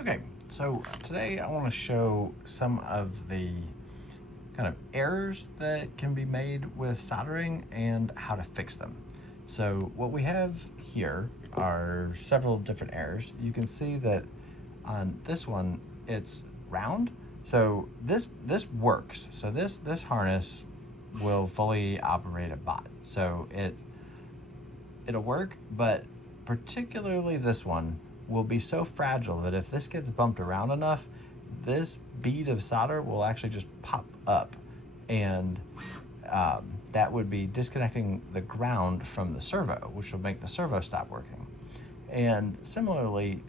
Okay, so today I want to show some of the kind of errors that can be made with soldering and how to fix them. So what we have here are several different errors. You can see that on this one it's round. So this works. So this harness will fully operate a bot. So it'll work, but particularly this one will be so fragile that if this gets bumped around enough, this bead of solder will actually just pop up, and that would be disconnecting the ground from the servo, which will make the servo stop working. And similarly,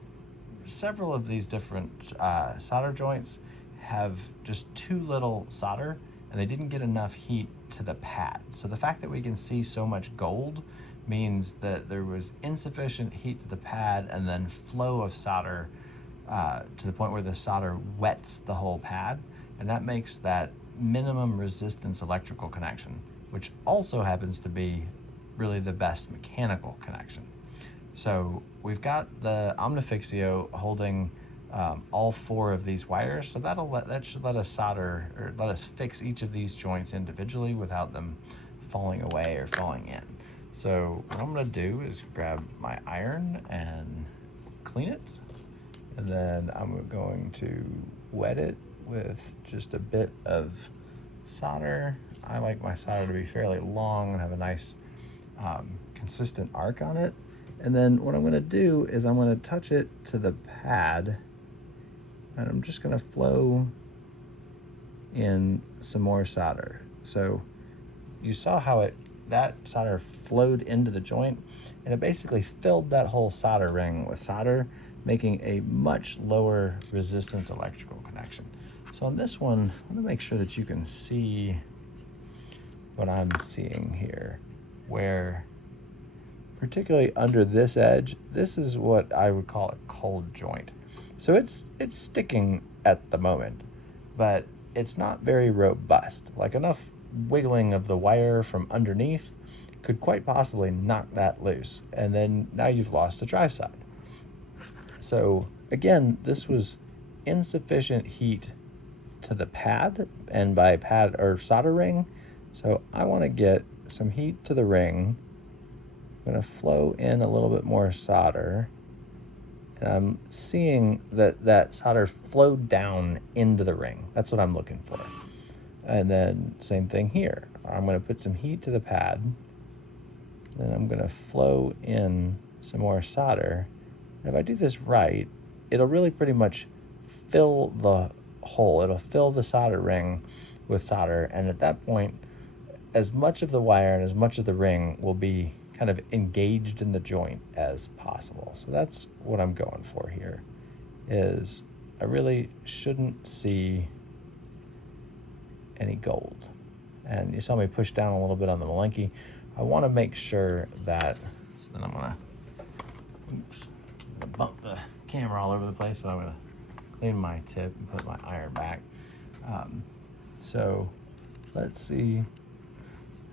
several of these different solder joints have just too little solder, and they didn't get enough heat to the pad. So the fact that we can see so much gold means that there was insufficient heat to the pad and then flow of solder to the point where the solder wets the whole pad, and that makes that minimum resistance electrical connection, which also happens to be really the best mechanical connection. So we've got the Omnifixio holding all four of these wires, so that should let us solder, or let us fix each of these joints individually without them falling away or falling in. So what I'm going to do is grab my iron and clean it, and then I'm going to wet it with just a bit of solder. I like my solder to be fairly long and have a nice consistent arc on it. And then what I'm going to do is I'm going to touch it to the pad, and I'm just going to flow in some more solder. So you saw how that solder flowed into the joint, and it basically filled that whole solder ring with solder, making a much lower resistance electrical connection. So on this one, I'm going to make sure that you can see what I'm seeing here, where particularly under this edge, this is what I would call a cold joint. So it's sticking at the moment, but it's not very robust. Like, enough wiggling of the wire from underneath could quite possibly knock that loose, and then now you've lost a drive side. So again, this was insufficient heat to the pad, and by pad or solder ring. So I want to get some heat to the ring. I'm going to flow in a little bit more solder, and I'm seeing that solder flowed down into the ring. That's what I'm looking for. And then same thing here. I'm going to put some heat to the pad. Then I'm going to flow in some more solder. And if I do this right, it'll really pretty much fill the hole. It'll fill the solder ring with solder. And at that point, as much of the wire and as much of the ring will be kind of engaged in the joint as possible. So that's what I'm going for here, is I really shouldn't see any gold. And you saw me push down a little bit on the Malenki. I want to make sure that, so then I'm going to bump the camera all over the place, but I'm going to clean my tip and put my iron back. So let's see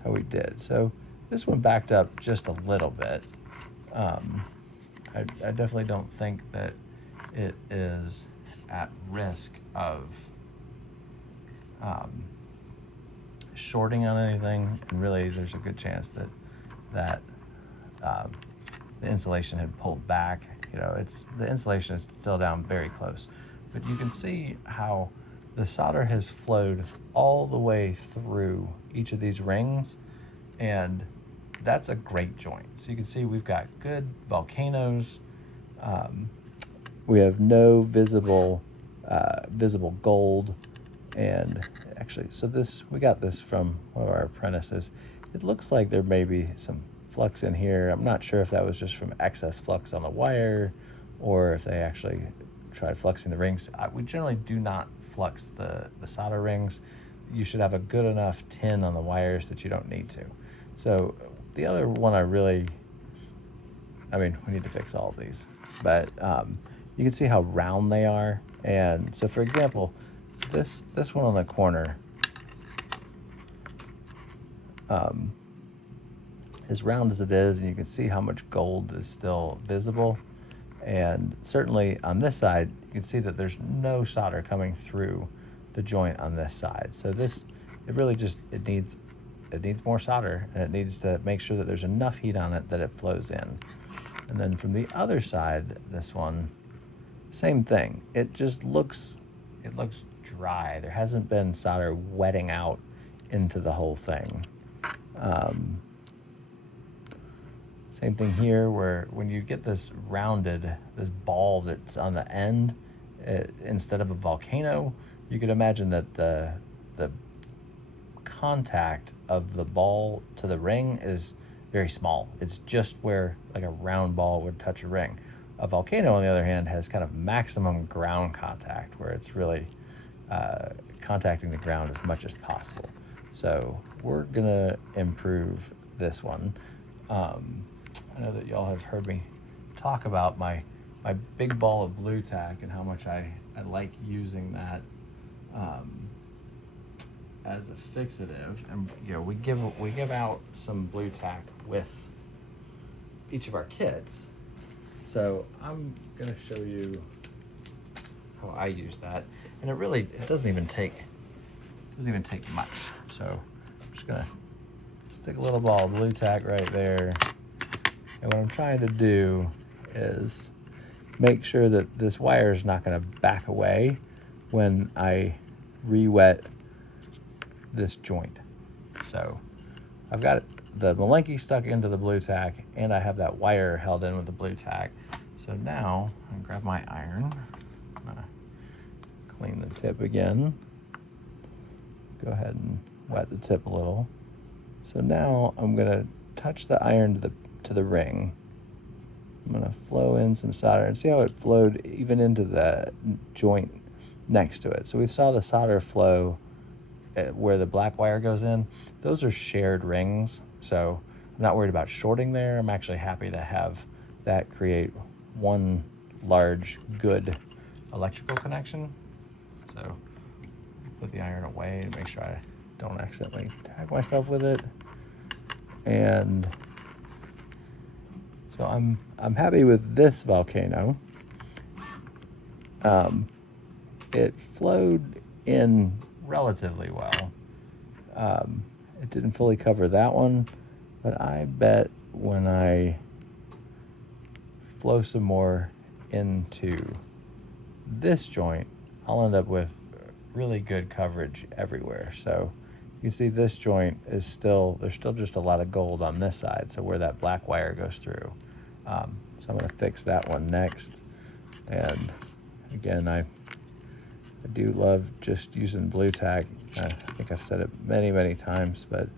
how we did. So this one backed up just a little bit. I definitely don't think that it is at risk of shorting on anything, and really there's a good chance that the insulation had pulled back. You know, the insulation is still down very close, but you can see how the solder has flowed all the way through each of these rings, and that's a great joint. So you can see we've got good volcanoes. We have no visible gold. And actually, so we got this from one of our apprentices. It looks like there may be some flux in here. I'm not sure if that was just from excess flux on the wire, or if they actually tried fluxing the rings. We generally do not flux the solder rings. You should have a good enough tin on the wires that you don't need to. So the other one we need to fix all of these, but you can see how round they are. And so, for example, this one on the corner, as round as it is, and you can see how much gold is still visible. And certainly on this side, you can see that there's no solder coming through the joint on this side. So this, it needs more solder, and it needs to make sure that there's enough heat on it that it flows in. And then from the other side, this one, same thing. It looks dry. There hasn't been solder wetting out into the whole thing. Same thing here, where when you get this ball that's on the end, instead of a volcano, you could imagine that the contact of the ball to the ring is very small. It's just where like a round ball would touch a ring. A volcano, on the other hand, has kind of maximum ground contact, where it's really contacting the ground as much as possible. So we're gonna improve this one. I know that y'all have heard me talk about my big ball of blue tack and how much I like using that as a fixative. And we give out some blue tack with each of our kits. So I'm gonna show you how I use that, and it doesn't even take much. So I'm just gonna stick a little ball of blue tack right there. And what I'm trying to do is make sure that this wire is not going to back away when I re-wet this joint. So I've got the Malenki stuck into the blue tack, and I have that wire held in with the blue tack. So now I'm going to grab my iron. I'm going to clean the tip again. Go ahead and wet the tip a little. So now I'm going to touch the iron to the ring. I'm going to flow in some solder and see how it flowed even into the joint next to it. So we saw the solder flow where the black wire goes in. Those are shared rings, so I'm not worried about shorting there. I'm actually happy to have that create one large, good electrical connection. So put the iron away and make sure I don't accidentally tag myself with it. And so I'm happy with this volcano. It flowed in relatively well. It didn't fully cover that one, but I bet when I flow some more into this joint, I'll end up with really good coverage everywhere. So you see this joint there's still just a lot of gold on this side, so where that black wire goes through. So I'm going to fix that one next. And again, I do love just using blue tack. I think I've said it many, many times, but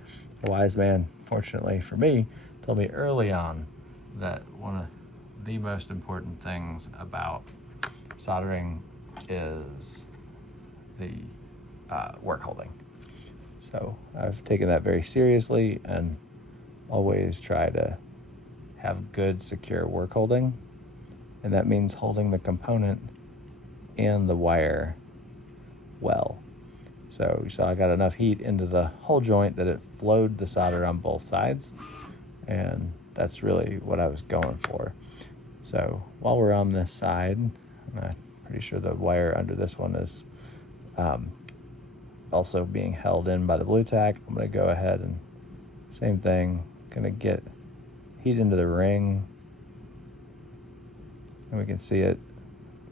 a wise man, fortunately for me, told me early on that one of the most important things about soldering is the work holding. So I've taken that very seriously and always try to have good, secure work holding. And that means holding the component and the wire well. So you saw I got enough heat into the whole joint that it flowed the solder on both sides. And that's really what I was going for. So while we're on this side, I'm pretty sure the wire under this one is also being held in by the blue tack. I'm going to go ahead and same thing, going to get heat into the ring, and we can see it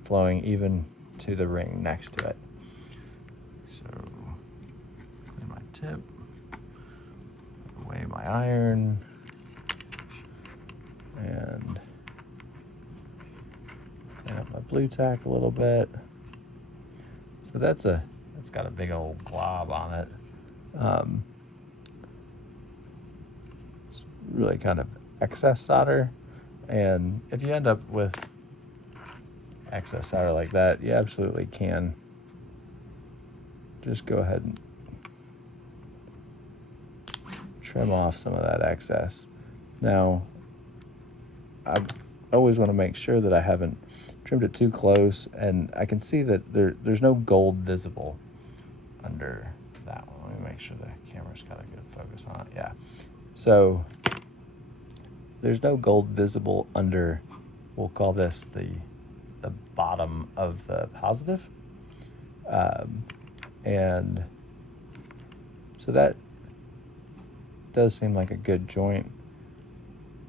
flowing even to the ring next to it. So clean my tip, put away my iron, and clean up my blue tack a little bit. So it's got a big old glob on it. It's really kind of excess solder, and if you end up with excess solder like that, you absolutely can just go ahead and trim off some of that excess. Now, I always want to make sure that I haven't trimmed it too close, and I can see that there's no gold visible under that one. Let me make sure the camera's got a good focus on it. Yeah. So there's no gold visible under we'll call this the bottom of the positive. And so that does seem like a good joint.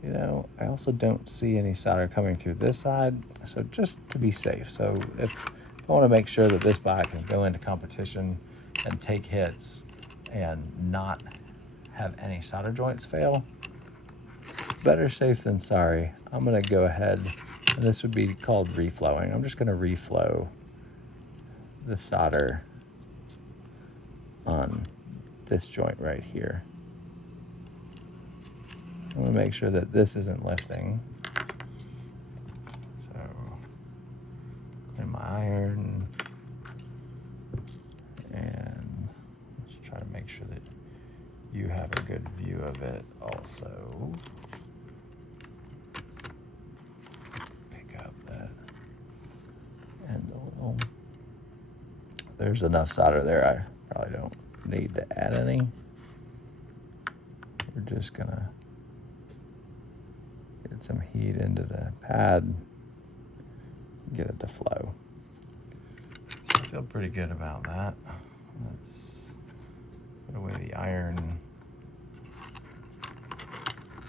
You know, I also don't see any solder coming through this side, so just to be safe. So if I want to make sure that this bike can go into competition and take hits and not have any solder joints fail, better safe than sorry. I'm going to go ahead, and this would be called reflowing. I'm just going to reflow the solder on this joint right here. I'm going to make sure that this isn't lifting. So, clean my iron, and let's try to make sure that you have a good view of it also. Pick up that end a little. There's enough solder there. I probably don't need to add any. We're just going to get some heat into the pad, get it to flow. So I feel pretty good about that. Let's put away the iron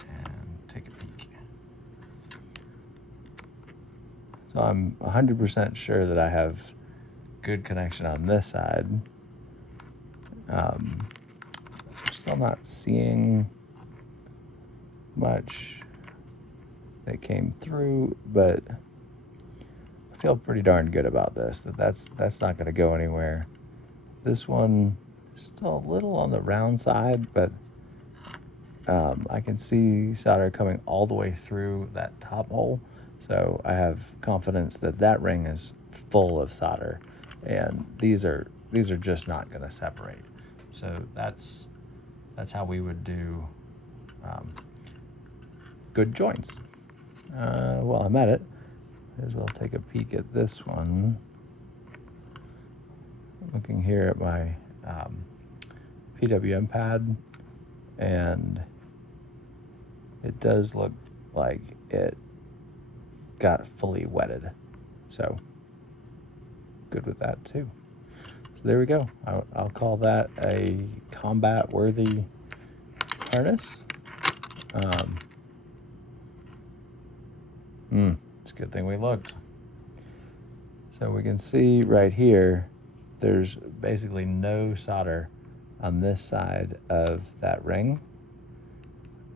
and take a peek. So I'm 100% sure that I have good connection on this side. Still not seeing much that came through, but I feel pretty darn good about this, that's not going to go anywhere. This one is still a little on the round side, but I can see solder coming all the way through that top hole, so I have confidence that that ring is full of solder, and these are just not going to separate. So that's how we would do good joints. While I'm at it, may as well take a peek at this one. Looking here at my PWM pad, and it does look like it got fully wetted. So good with that too. So there we go. I'll call that a combat-worthy harness. It's a good thing we looked. So we can see right here, there's basically no solder on this side of that ring,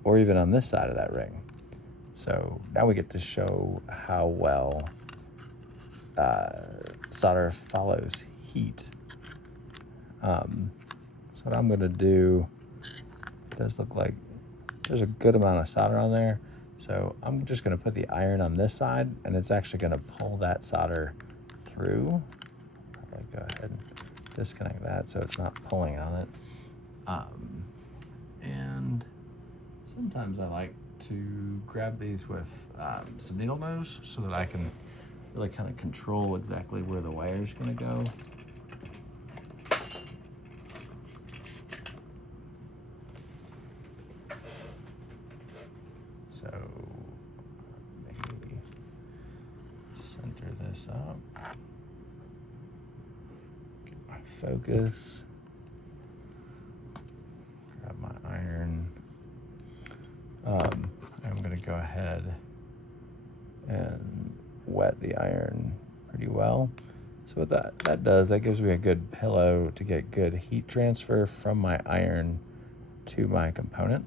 or even on this side of that ring. So now we get to show how well solder follows heat. So what I'm going to do, it does look like there's a good amount of solder on there. So I'm just going to put the iron on this side, and it's actually going to pull that solder through. Probably go ahead and disconnect that so it's not pulling on it. And sometimes I like to grab these with some needle nose so that I can really kind of control exactly where the wire is going to go. So maybe center this up, get my focus, grab my iron. I'm going to go ahead and wet the iron pretty well. So what that does, that gives me a good pillow to get good heat transfer from my iron to my component.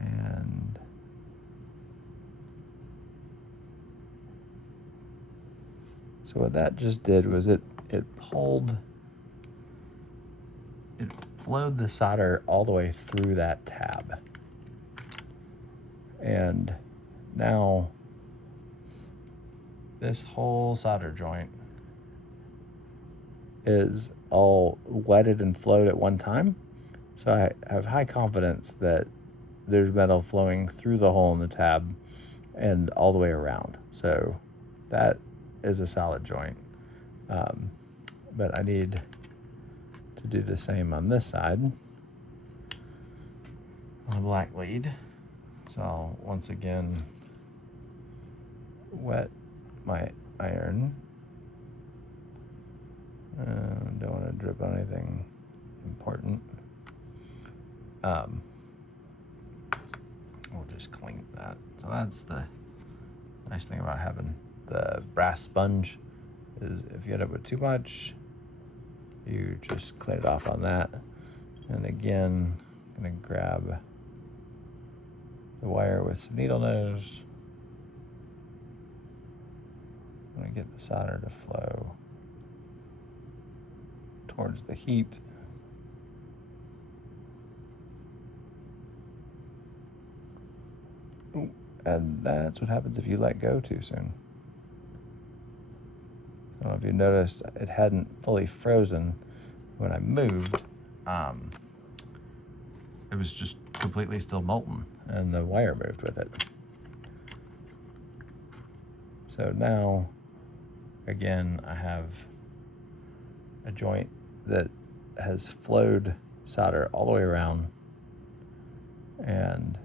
And so what that just did was it flowed the solder all the way through that tab. And now this whole solder joint is all wetted and flowed at one time. So I have high confidence that there's metal flowing through the hole in the tab and all the way around. So that is a solid joint. But I need to do the same on this side on the black lead. So I'll once again wet my iron. Don't want to drip on anything important. We'll just clean that. So that's the nice thing about having the brass sponge, is if you end up with too much, you just clean it off on that. And again, I'm gonna grab the wire with some needle nose. I'm gonna get the solder to flow towards the heat. Ooh, and that's what happens if you let go too soon. I don't know if you noticed, it hadn't fully frozen when I moved. It was just completely still molten, and the wire moved with it. So now, again, I have a joint that has flowed solder all the way around, and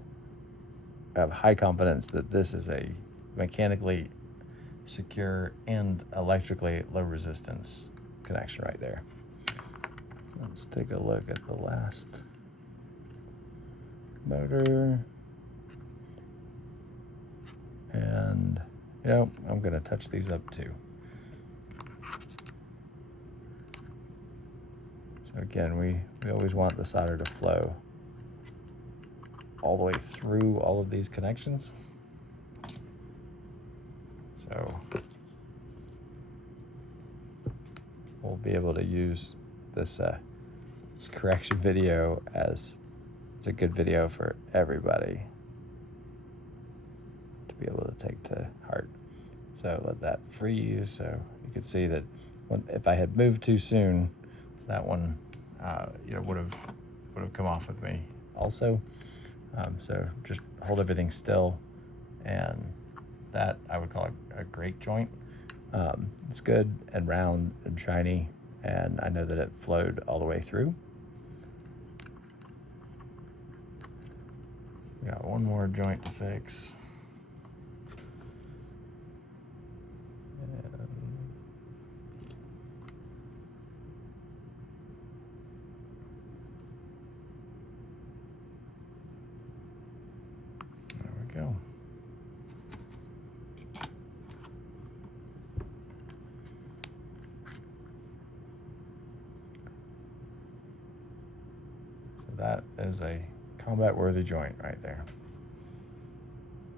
I have high confidence that this is a mechanically secure and electrically low resistance connection right there. Let's take a look at the last motor. And, you know, I'm gonna touch these up too. So again, we always want the solder to flow all the way through all of these connections. So we'll be able to use this correction video as it's a good video for everybody to be able to take to heart. So let that freeze. So you can see that if I had moved too soon, that one would have come off with me also. So just hold everything still, and that I would call a great joint. It's good and round and shiny, and I know that it flowed all the way through. We got one more joint to fix. There we go. So that is a combat-worthy joint right there.